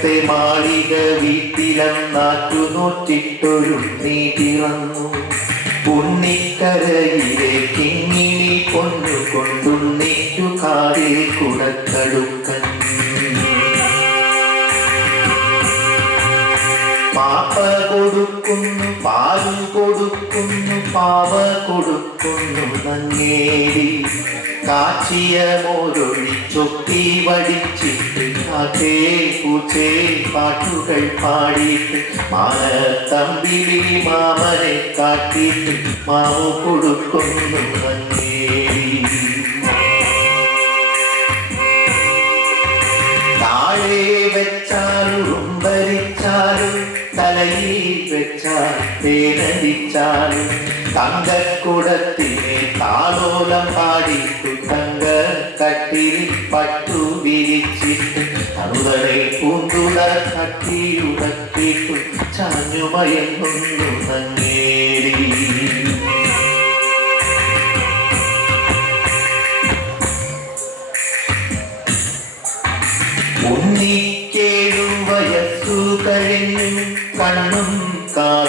അകത്തെ മാളിക വീട്ടിലെന്നാറ്റു നോറ്റിട്ടൊരു നീ പിറന്നു. ഉണ്ണിക്കരയിലെ കിങ്ങിണി പൊന്നു കൊണ്ടുണ്ണിക്കു കാടിൽ കുടക്കടുക്കൻ. പാപ്പ കൊടുക്കുന്നു പാല് കൊടുക്കുന്നു പാവ കൊടുക്കുന്നു നങ്ങേരി. കാച്ചിയ മോരൊഴിച്ചൊട്ടി വടിച്ചിട്ട് കാറ്റേ പൂച്ചേ പാട്ടുകൾ പാടിയിട്ട് മാനത്തമ്പിളി മാമനെ കാട്ടിയിട്ട് മാവ് കൊടുക്കുന്നു നങ്ങേരി. താഴെ വെച്ചാലും ഭരിച്ചാലും തലയിൽ വെച്ചാൽ തേനടിച്ചാലും തങ്കക്കുടത്തിനെ താലോലം പാടിട്ടു തങ്ക കട്ടിൽ പട്ടു വിരിച്ചിട്ട് തറുതലെ പൂന്തുള കട്ടിയുടക്കിട്ടു ചാഞ്ഞുമയങ്ങുന്നു നങ്ങേരി. ഉണ്ണിക്കേഴു വയസ്സു കഴിഞ്ഞു കണ്ണും കാതും